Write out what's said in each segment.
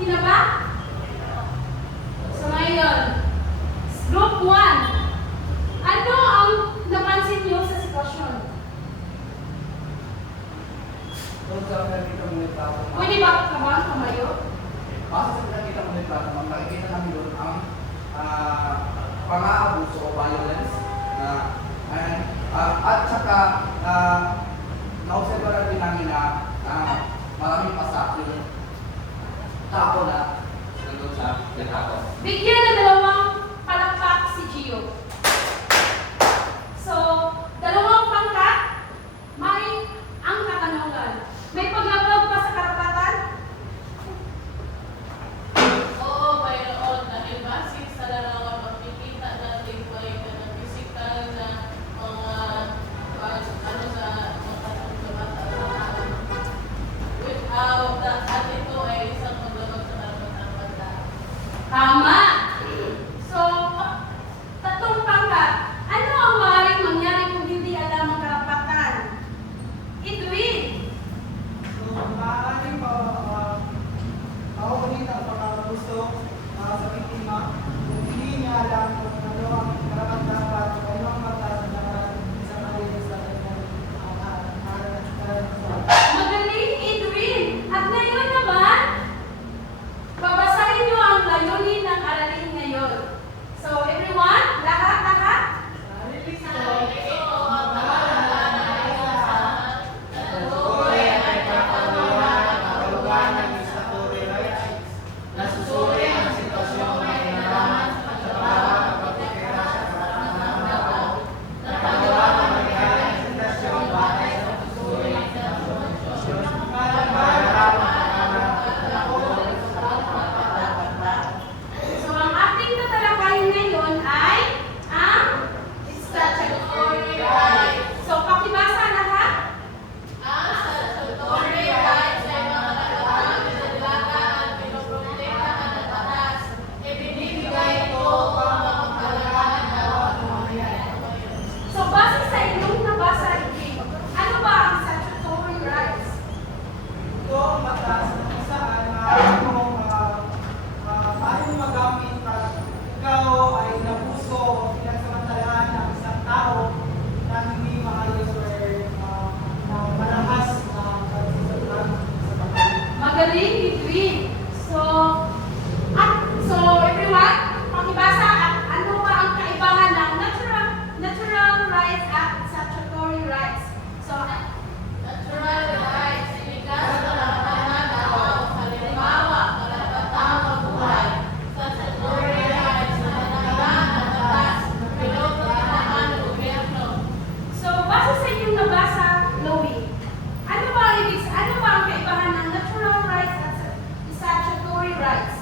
Tinapa? So ngayon, Group 1. Ano ang napansin niyo sa sitwasyon? Pwede ba naman tumayo? Base sa pinakita mo nito, makikita namin doon ang pang-aabuso o violence at saka na-observe natin namin na maraming pasak yung tao na nandun sa tao. Bigyan ng dalawang palakpak si Gio. So, dalawang pangkat, may ang katanungan. May paglabag pa sa karapatan? Oo, mayroon. Dahil base sa larawan, makikita natin po ay physical na mga ano sa without that, at ito ay isang paglabag sa karapatang banda. Tama! So, tatlong pangkat. Ano ang maaaring mangyari kung hindi alam ang karapatan? Edwin! So, maaaring mauulit ang pagkakagusto sa biktima kung hindi niya alam kung ano ang karapat-dapat o ano ang batas na dapat isang alilis sa kanyang Magaling, Edwin! At ngayon naman, babasahin niyo ang layunin ng aralin ngayon. So, everyone, lahat? So, ang ating tatalakayin ngayon ay ang statutory rights. So, pakibasa lahat. Ang statutory rights ay mga karapatang pinaglagaan at pinoprotektahan ng batas. Ibinibigay ito ang mapagkalagaan ng bawat mamamayan. So, base sa inyong nabasa, Edwin, ano ba ang statutory rights? Ito ang batas kung saan maaaring magamit pag ikaw ay nabuso o pinagsamantalaan ng isang tao na hindi maayos or malahas na pagsasalag sa batas. Magaling, Edwin. So everyone, pakibasa at ano ba ang kaibahan ng natural rights at statutory rights? So, Natural rights, ilikas na karapatan ng tao. Halimbawa, karapatang mabuhay. Statutory rights, na nanagaan ng batas, pinoprotektahan ng gobyerno. so base sa inyong nabasa, Chloe, ano ba ang kaibahan ng natural rights at statutory rights?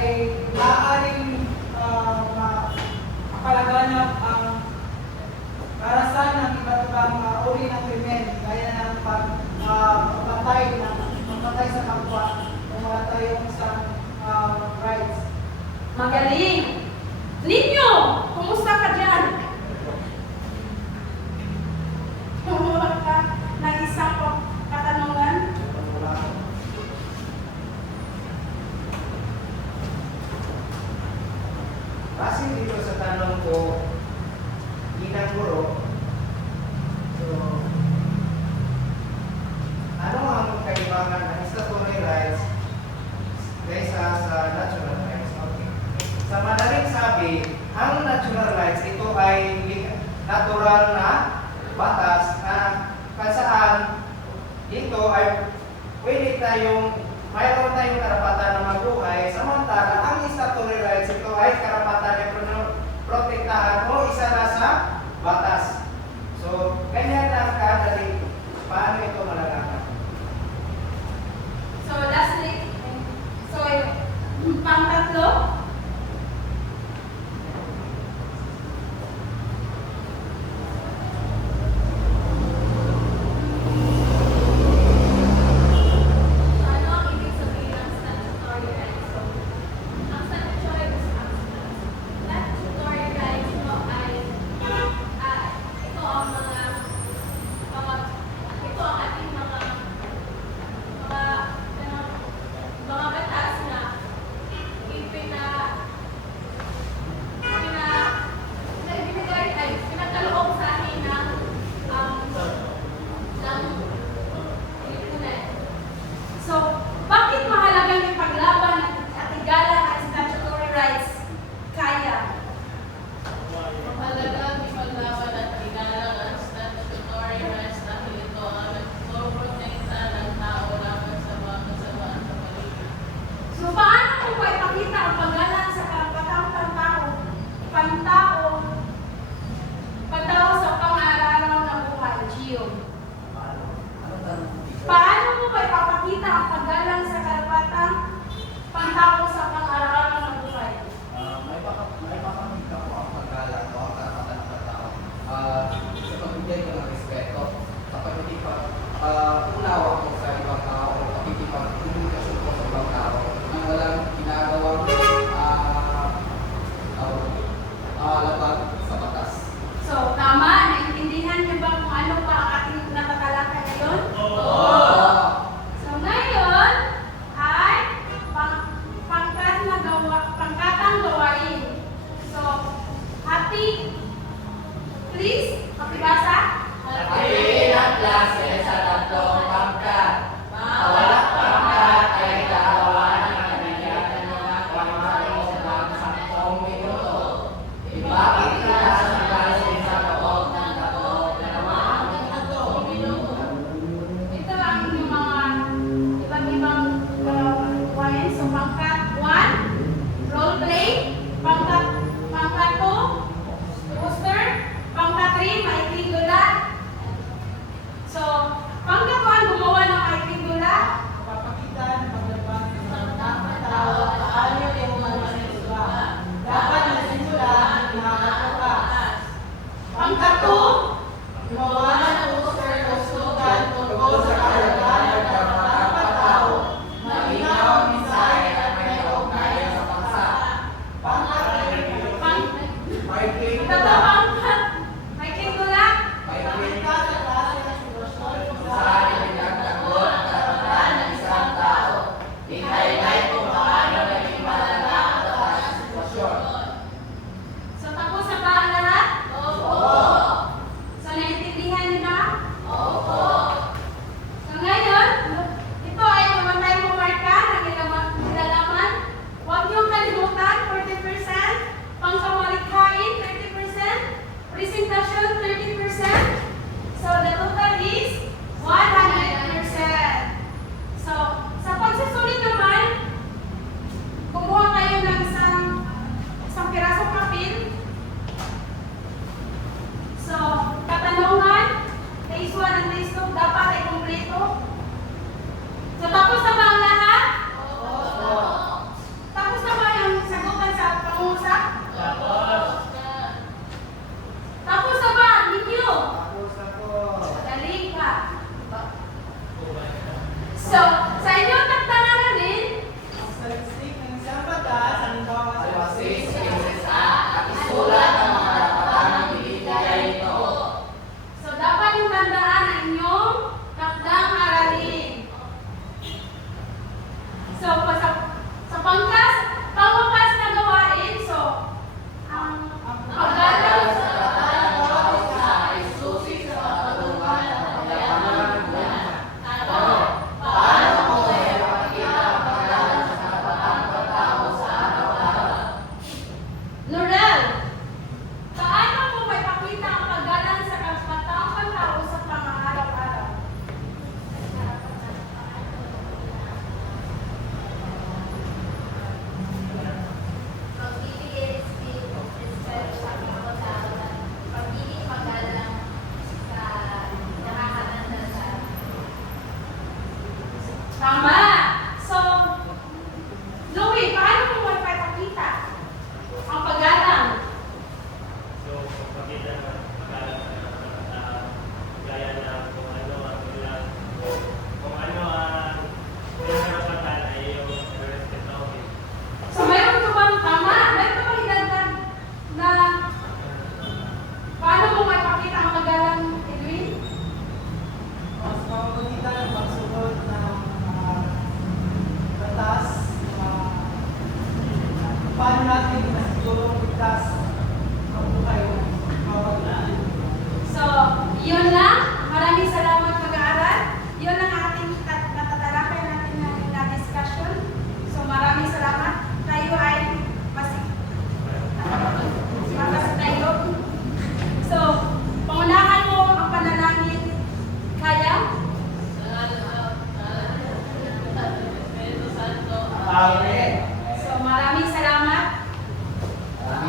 ay maaaring makalaganap ang karasan ng iba't ibang uri ng krimen, gaya ng pagpatay sa kapwa kung wala tayong isang rights. Magaling! Ninyo! Kumusta ka dyan? Kumuha ka ng isang katanungan? Base dito sa tanong ko, bilang guro, so, ano ang kaibagan ng statutory rights kaysa sa natural rights? Okay. Sa madaling sabi, ang natural rights, ito ay natural na batas na kung saan dito ay pwede mayroon tayong karapatan na mabuhay, samantala ang statutory rights ito ay karapatan na protektahan o isa na sa batas. So, ganyan lang kadali. Paano ito malalaman? So, lastly, pang-tatlo, Ano ang ibig sabihin ng statutory rights? paano natin mas tulong ligtas ang buhay ng bawat So, yun lang. Maraming salamat